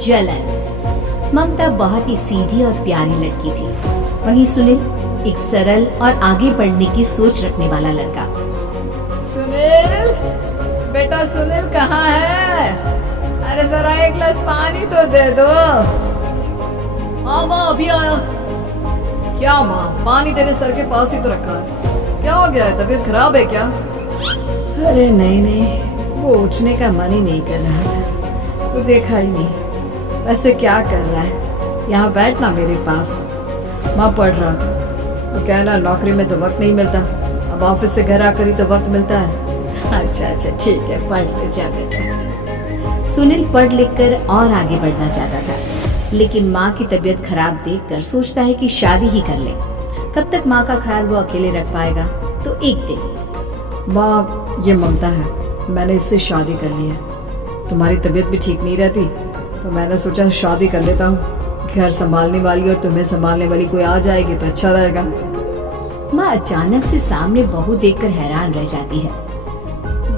जलन। ममता बहुत ही सीधी और प्यारी लड़की थी, वहीं सुनील एक सरल और आगे बढ़ने की सोच रखने वाला लड़का। सुनील, बेटा सुनील कहाँ है? अरे जरा एक गिलास पानी तो दे दो। हाँ माँ अभी आया। क्या माँ, पानी तेरे सर के पास ही तो रखा है, क्या हो गया है? तबीयत खराब है क्या? अरे नहीं नहीं, वो उठने का मन ही नहीं कर रहा था, तो देखा ही नहीं। वैसे क्या कर रहा है? यहाँ बैठना मेरे पास। माँ पढ़ रहा था, वो कहना नौकरी में तो वक्त नहीं मिलता, अब ऑफिस से घर आकर ही तो वक्त मिलता है। अच्छा ठीक है, पढ़ ले जा बेटा। सुनील पढ़ लिख कर और आगे बढ़ना चाहता था, लेकिन माँ की तबीयत खराब देखकर सोचता है कि शादी ही कर ले। कब तक माँ का ख्याल वो अकेले रख पाएगा? तो एक दिन, माँ ये ममता है, मैंने इससे शादी कर ली है। तुम्हारी तबीयत भी ठीक नहीं रहती, तो मैंने सोचा शादी कर लेता हूँ। घर संभालने वाली और तुम्हें संभालने वाली कोई आ जाएगी तो अच्छा रहेगा। माँ अचानक से सामने बहू देखकर हैरान रह जाती है।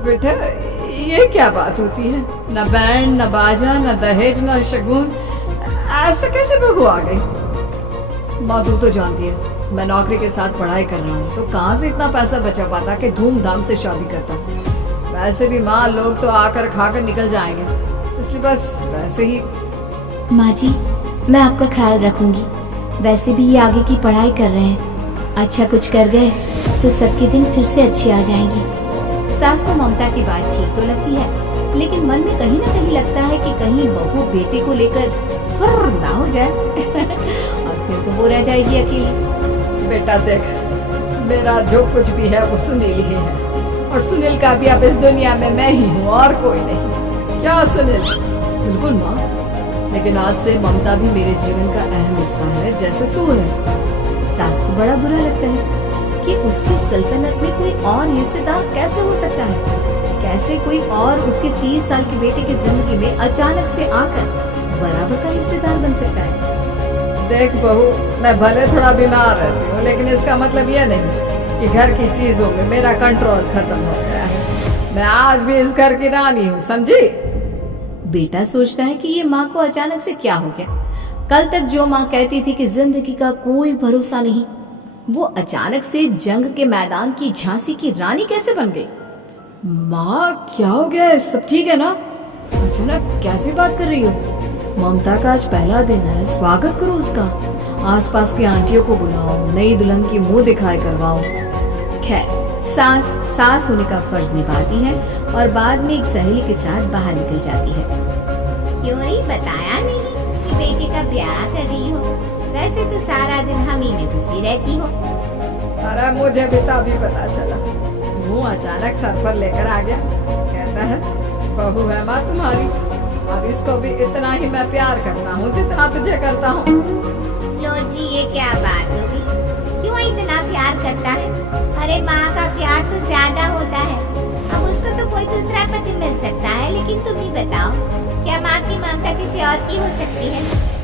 बेटा ये क्या बात होती है? न बैंड, न बाजा, न दहेज, न शगुन, ऐसा कैसे बहू आ गई? माँ तू तो जानती है मैं नौकरी के साथ पढ़ाई कर रहा हूँ, तो कहाँ से इतना पैसा बचा पाता कि धूमधाम से शादी करता। वैसे भी माँ लोग तो आकर खाकर निकल जाएंगे, इसलिए बस वैसे ही। माँ जी मैं आपका ख्याल रखूंगी, वैसे भी ये आगे की पढ़ाई कर रहे हैं, अच्छा कुछ कर गए तो सबके दिन फिर से अच्छे आ जाएंगे। सास को ममता की बात ठीक तो लगती है, लेकिन मन में कहीं ना कहीं लगता है कि कहीं बहू बेटे को लेकर फुर्र ना हो जाए और फिर तो वो रह जाएगी अकेली। बेटा देख, मेरा जो कुछ भी है वो सुनील ही है, और सुनील का भी अब इस दुनिया में मैं ही हूँ और कोई नहीं। क्या सुनील? बिल्कुल माँ, लेकिन आज से ममता भी मेरे जीवन का अहम हिस्सा है, जैसे तू है। सास को बड़ा बुरा लगता है कि उसकी सल्तनत में कोई और हिस्सेदार कैसे हो सकता है। कैसे कोई और उसके 30 साल के बेटे की जिंदगी में अचानक से आकर बराबर का हिस्सेदार बन सकता है। देख बहू, मैं भले थोड़ा बीमार रहती हूँ, लेकिन इसका मतलब यह नहीं कि घर की चीजों में मेरा कंट्रोल खत्म हो गया है। मैं आज भी इस घर की रानी हूँ, समझी? बेटा सोचता है कि ये माँ को अचानक से क्या हो गया। कल तक जो माँ कहती थी कि जिंदगी का कोई भरोसा नहीं, वो अचानक से जंग के मैदान की झांसी की रानी कैसे बन गई? माँ क्या हो गया? सब ठीक है ना? अचानक कैसी बात कर रही हो? ममता का आज पहला दिन है, स्वागत करो उसका। आसपास की आंटियों को बुलाओ, नई दुल्हन की मुंह दिखाई करवाओ। खैर सास होने का फर्ज निभाती है और बाद में एक सहेली के साथ बाहर निकल जाती है। क्यों ही बताया नहीं कि बेटे का ब्याह कर रही हो? वैसे तो सारा दिन हम ही में घुसी रहती हो। अरे मुझे भी तभी पता चला, वो अचानक सर पर लेकर आ गया। कहता है बहू है माँ तुम्हारी, अब इसको भी इतना ही मैं प्यार करता हूँ जितना तुझे करता हूँ। लो जी, ये क्या बात होगी? क्यों इतना प्यार करता है? अरे माँ का प्यार तो ज्यादा होता है। अब उसको तो कोई दूसरा पति मिल सकता है, लेकिन तुम ही बताओ, क्या माँ की ममता किसी और की हो सकती है?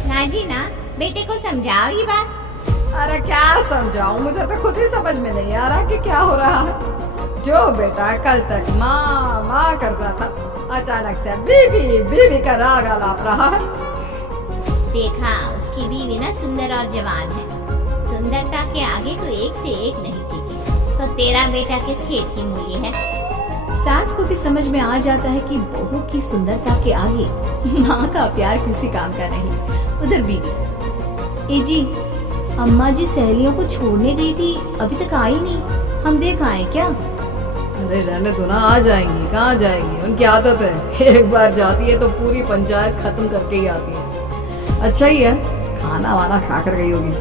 ना जी ना, बेटे को समझाओ ये बात। अरे क्या समझाऊं, मुझे तो खुद ही समझ में नहीं आ रहा कि क्या हो रहा है। जो बेटा कल तक माँ माँ करता था, अचानक से बीवी बीवी का राग आलाप रहा है। देखा, उसकी बीवी ना सुंदर और जवान है। सुंदरता के आगे तो एक से एक नहीं टिकी है। तो तेरा बेटा किस खेत की मूली है? सास को भी समझ में आ जाता है कि बहू की सुंदरता के आगे माँ का प्यार किसी काम का नहीं। उधर बीवी, ए जी अम्मा जी सहेलियों को छोड़ने गई थी, अभी तक आई नहीं, हम देख आए क्या? अरे रहने दो ना, आ जाएंगी। कहाँ जाएंगी, उनकी आदत है, एक बार जाती है तो पूरी पंचायत खत्म करके ही आती है। अच्छा ही है, खाना वाना खा कर गई होगी।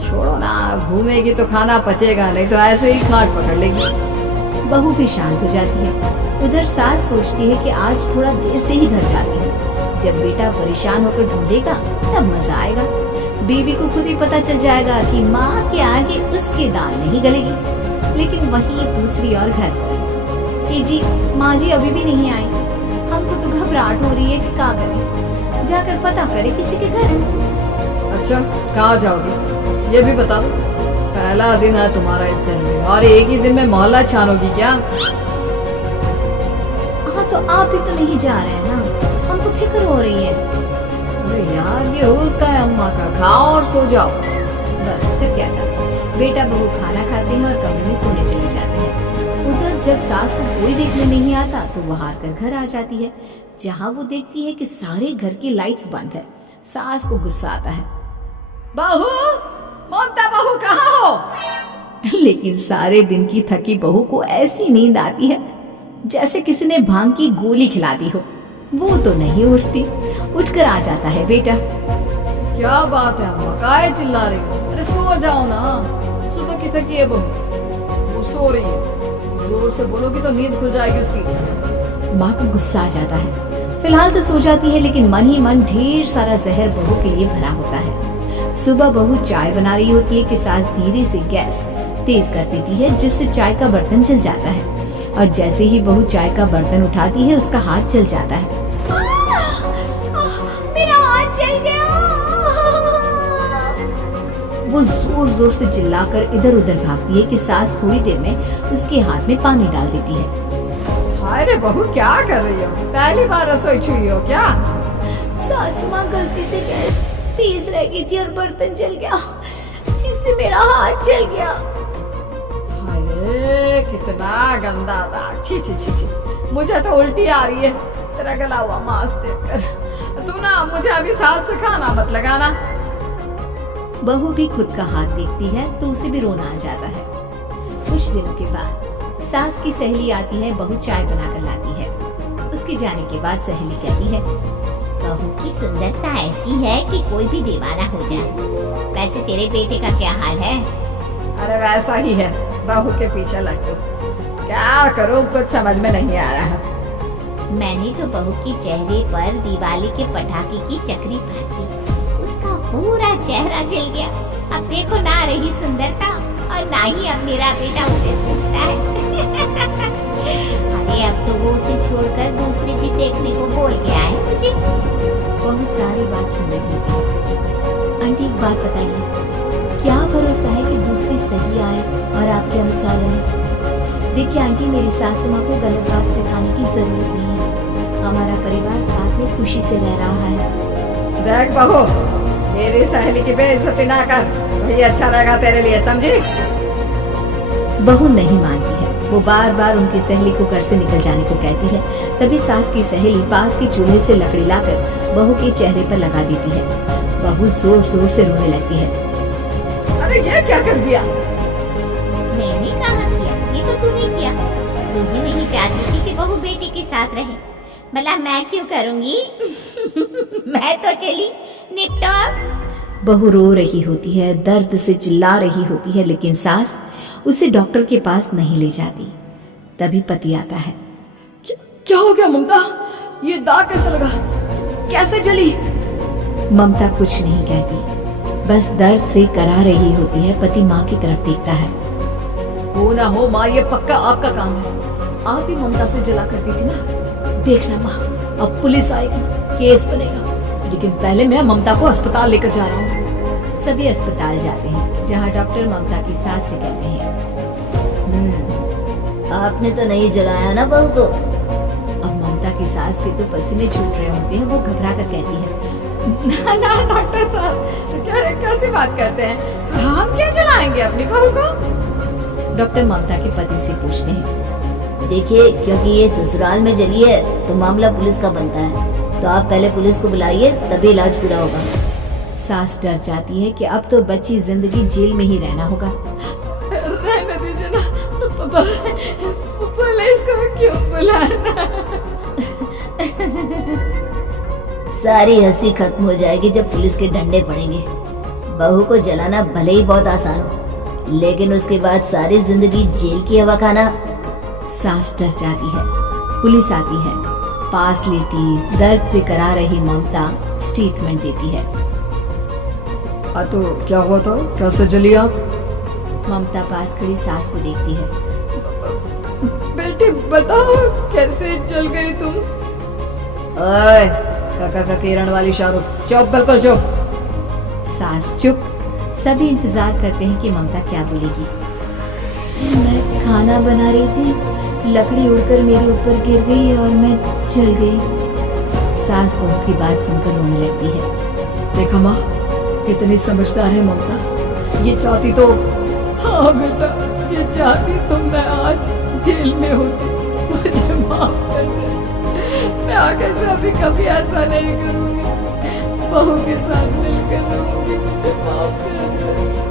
छोड़ो ना, घूमेगी तो खाना पचेगा, नहीं तो ऐसे ही खाट पकड़ लेगी। बहू भी शांत हो जाती है। उधर सास सोचती है कि आज थोड़ा देर से ही घर जाती है, जब बेटा परेशान होकर ढूंढेगा तब मजा आएगा। बीवी को खुद ही पता चल जाएगा कि माँ के आगे उसकी दाल नहीं गलेगी। लेकिन वहीं दूसरी ओर घर पर, ए जी माँ जी अभी भी नहीं आई, हमको तो घबराहट हो रही है कि क्या करें, जाकर पता करें किसी के घर। अच्छा कहाँ जाओगी ये भी बता दो। पहला दिन है तुम्हारा इस घर में और एक ही दिन में मोहल्ला छानोगी क्या? हाँ तो आप भी तो नहीं जा रहे हैं ना, हमको फिक्र हो रही है। अरे यार ये रोज का है अम्मा का, खाओ और सो जाओ। बस फिर क्या था, बेटा बहू खाना खाते हैं और कमरे में सोने चले जाते हैं। उधर जब सास को कोई देखने नहीं आता तो वो हार कर घर आ जाती है, जहाँ वो देखती है कि सारे घर की लाइट्स बंद है। सास को गुस्सा आता है, बहू, ममता बहू कहाँ हो? लेकिन सारे दिन की थकी बहू को ऐसी नींद आती है जैसे किसी ने भांग की गोली खिला दी हो। वो तो नहीं उठती। उठकर आ जाता है बेटा। क्या बात है अम्मा, काहे चिल्ला रही हो? अरे सो जाओ ना, सुबह की थकी है बहू, वो सो रही है। जोर से बोलोगी तो नींद खुल जाएगी उसकी। माँ को गुस्सा आ जाता है। फिलहाल तो सो जाती है, लेकिन मन ही मन ढेर सारा जहर बहू के लिए भरा होता है। सुबह बहू चाय बना रही होती है कि सास धीरे से गैस तेज कर देती है, जिससे चाय का बर्तन जल जाता है। और जैसे ही बहू चाय का बर्तन उठाती है उसका हाथ जल जाता है। मेरा हाथ जल गया। वो जोर जोर से चिल्लाकर इधर उधर भागती है कि सास थोड़ी देर में उसके हाथ में पानी डाल देती है। हाय रे बहू, क्या कर रही हो? पहली बार रसोई छुई हो क्या? सासू माँ गलती से गैस तेज रह गई थी और बर्तन जल गया, जिससे मेरा हाथ जल गया। अरे कितना गंदा दाग, छी छी छी छी, मुझे तो उल्टी आ रही है तेरा गला हुआ मांस देखकर। तू ना मुझे अभी साथ से खाना मत लगाना। बहू भी खुद का हाथ देखती है तो उसे भी रोना आ जाता है। कुछ दिनों के बाद सास की सहेली आती है, बहू चाय बनाकर लाती है। उसके जाने के बाद सहेली कहती है, बहू की सुंदरता ऐसी है कि कोई भी दीवाना हो जाए। वैसे तेरे बेटे का क्या हाल है? अरे वैसा ही है, बहू के पीछे लट्टू। क्या करूं, कुछ समझ में नहीं आ रहा। मैंने तो बहू के चेहरे पर दिवाली के पटाखे की चक्री फाड़ दी, उसका पूरा चेहरा जल गया। अब देखो ना रही सुंदरता, और ना ही अब मेरा बेटा उसे पूछता है। अरे अब तो वो उसे छोड़कर दूसरी भी देखने को बोल गया है मुझे। बहू सारी बात सुन रही थी। आंटी एक बात बताइए, क्या भरोसा है कि दूसरी सही आए और आपके अनुसार रहे? देखिए आंटी, मेरी सासू माँ को गलत बात सिखाने की जरूरत नहीं है। हमारा परिवार साथ में खुशी से रह रहा है। देख बहू, मेरी सहेली की बेइज्जती ना कर, वही अच्छा रहेगा तेरे लिए, समझी? बहू नहीं मानती है। वो बार बार उनकी सहेली को घर से निकल जाने को कहती है। तभी सास की सहेली पास के चूल्हे से लकड़ी लाकर बहू के चेहरे पर लगा देती है। बहू जोर जोर से रोने लगती है। अरे ये क्या कर दिया? मैंने कहा किया, ये तो तूने किया। तू ही नहीं चाहती थी कि बहू बेटी के साथ रहे, भला मैं क्यों करूंगी? मैं तो चली, निपटो अब। बहू रो रही होती है, दर्द से चिल्ला रही होती है, लेकिन सास उसे डॉक्टर के पास नहीं ले जाती। तभी पति आता है। क्या हो गया ममता? ये दाग कैसे लगा? कैसे जली? ममता कुछ नहीं कहती, बस दर्द से करा रही होती है। पति माँ की तरफ देखता है। हो ना हो माँ, ये पक्का आपका काम है। आप ही ममता से जला करती थी ना। देखना माँ, अब पुलिस आएगी, केस बनेगा, लेकिन पहले मैं ममता को अस्पताल लेकर जा रहा हूँ। सभी अस्पताल जाते हैं, जहाँ डॉक्टर ममता की सास से कहते हैं, आपने तो नहीं जलाया ना बहू को? अब ममता की सास के तो पसीने छूट रहे होते हैं। वो घबरा कर कहती है, ना ना डॉक्टर साहब, कैसी बात करते हैं? हम क्या जलाएंगे अपनी बहू को? डॉक्टर ममता के पति से पूछते हैं। देखिए, क्योंकि ये ससुराल में जली है तो मामला पुलिस का बनता है, तो आप पहले पुलिस को बुलाइए, तभी इलाज पूरा होगा। सास डर जाती है कि अब तो बच्ची जिंदगी जेल में ही रहना होगा। रहने दीजिए ना, पुलिस को क्यों बुलाना? सारी हंसी खत्म हो जाएगी जब पुलिस के डंडे पड़ेंगे। बहू को जलाना भले ही बहुत आसान हो, लेकिन उसके बाद सारी जिंदगी जेल की हवा खाना। सास डर जाती है। पुलिस आती है, पास लेटी दर्द से करा रही ममता स्टेटमेंट देती है। तो क्या हुआ था? कैसे जली आप? ममता पास खड़ी सास को देखती है। बेटी बताओ, कैसे जल गई तुम? ओए, काका किरण वाली शाहरुख, चुप, बिल्कुल चुप। सास चुप। सभी इंतजार करते हैं कि ममता क्या बोलेगी। मैं खाना बना रही थी, लकड़ी उड़कर मेरे ऊपर गिर गई और मैं जल गई। सास बहू की बात सुनकर रोने लगती है। देखा माँ, कितनी समझदार है ममता। ये चाहती तो, हाँ बेटा, ये चाहती तो मैं आज जेल में होती। मुझे माफ कर दे, मैं आगे से अभी कभी ऐसा नहीं करूंगी। बहू के साथ मिलकर रहूंगी, मुझे माफ कर दे।